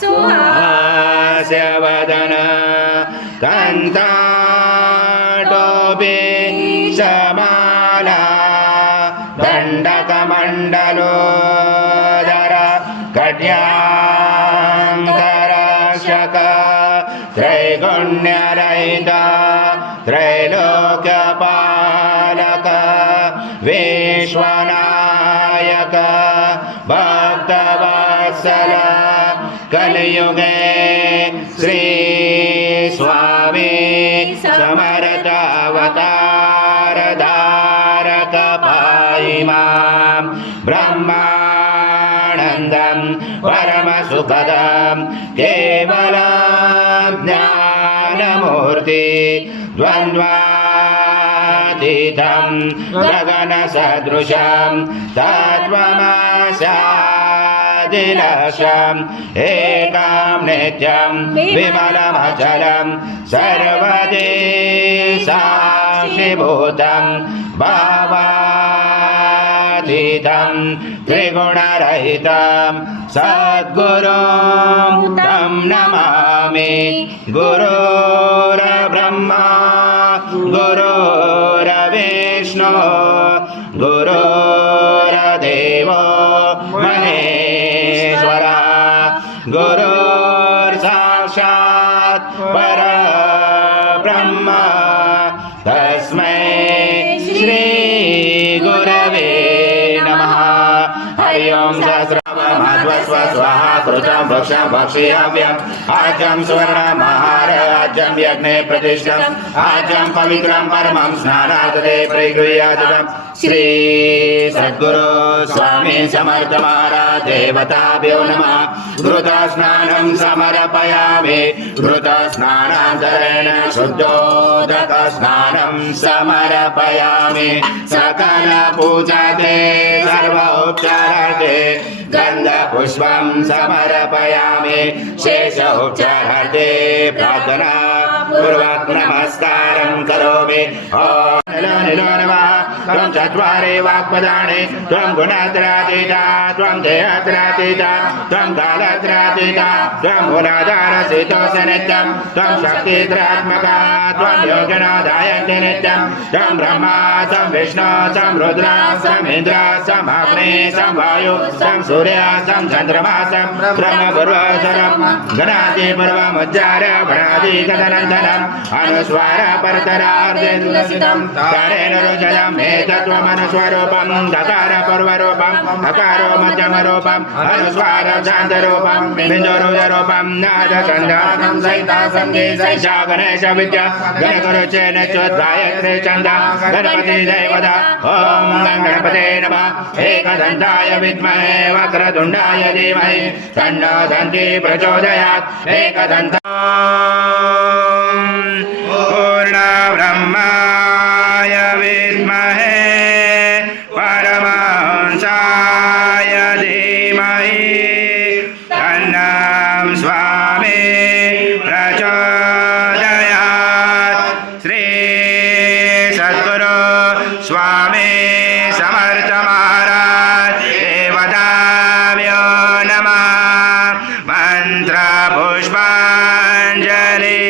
सुहास्यवदन कंठाटोपि समाला दण्डकमण्डलोदर कट्यान्तरक्षक त्रैगुण्यरहित त्रैलोक्यपालक विश्वनायक भक्तवत्सल कलियुगे श्री स्वामी समर्थ अवतार धारक पाहि मां ब्रह्मानन्दं परमसुखदं केवलं ज्ञानमूर्ति द्वन्द्वातीतं गगनसदृशं तत्त्वमस्यादिलक्ष्यम् एकं नित्यं विमलमचलं सर्वदि साक्षिभूतं भावातीतं त्रिगुणरहितं सद्गुरुं तं नमामि। गुरुर्ब्रह्मा गुरुर्विष्णु गुरुर्देवो महेश्वरा गुरुर्साक्षात् परब्रह्म तस्मै श्री गुरवे नमः। हरि ओं सहस्रनामस्व स्वाहा कृतं भक्षं भक्षयाम्यहम् आज्यं सुवर्णमहाराज्यं यज्ञे प्रतिष्ठम् आज्यं पवित्रं परमं स्नानार्थे प्रगृह्यादिदं श्री सद्गुरु स्वामी समर्थ महाराज देवताभ्यो नमः। घृतस्नानं समर्पयामि घृतस्नानान्तरेण शुद्धोदकस्नानं समर्पयामि सकल पूजाते सर्वोपचारार्थे गन्धपुष्पं समर्पयामि शेषोपचारार्थे प्रार्थना पूर्वक नमस्कारं करोमि। निलो नमः त्वं चत्वारि वाक्पदानि त्वं गुणत्रयातीता त्वं देहत्रयातीता त्वं कालत्रयातीता त्वं मूलाधारस्थितोऽसि त्वं शक्तित्रयात्मका त्वं योगिनोऽधायन्ति नित्यं त्वं ब्रह्मा त्वं विष्णु त्वं रुद्र त्वं इन्द्र त्वं अग्नि त्वं वायु त्वं सूर्य त्वं चन्द्रमा त्वं ब्रह्मपूर्वस्वरं गणादिपूर्वमुच्चार्य गणादितदनन्तरम् अनुस्वार परतरार्धे तुलसितं कारेण रुजलम् एतत्त्वमनुस्वरूपं दकार पूर्वरूपम् अकारो मध्यमरूपम् अनुस्वार शान्तरूपं बिन्दुरुजरूपं नादछन्दं सहिता सन्देशा गणेश विद्या गणगुरुचेन गायत्री छन्द गणपति देवता ॐ गणपते नमः। एकदन्ताय विद्महे वक्रतुण्डाय धीमहि तन्नो दन्ती प्रचोदयात् एकदन्ता पूर्णब्रह्माय विद्महे परमहंसाय धीमहि तन्नं स्वामी प्रचोदयात्। श्री सद्गुरु स्वामी समर्थ महाराज देवताभ्यो नमः। मंत्र पुष्पांजलि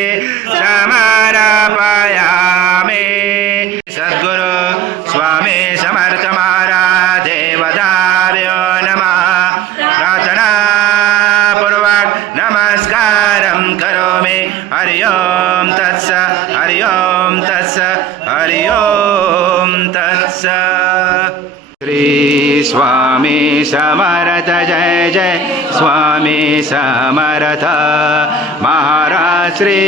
समर्पयामि। सद्गुरु स्वामी समर्थ महाराज देवताभ्यो नमः। प्रार्थना पूर्वक नमस्कारं करोमि। हरि ओं तत्स हरि ओं तत्स हरि ओं तत्स। श्री स्वामी समर्थ जय जय स्वामी समर्थ महाराज। श्री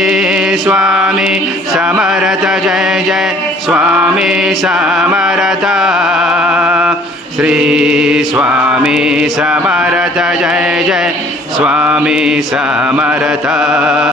स्वामी समर्थ जय जय स्वामी समर्थ। श्री स्वामी समर्थ जय जय स्वामी समर्थ।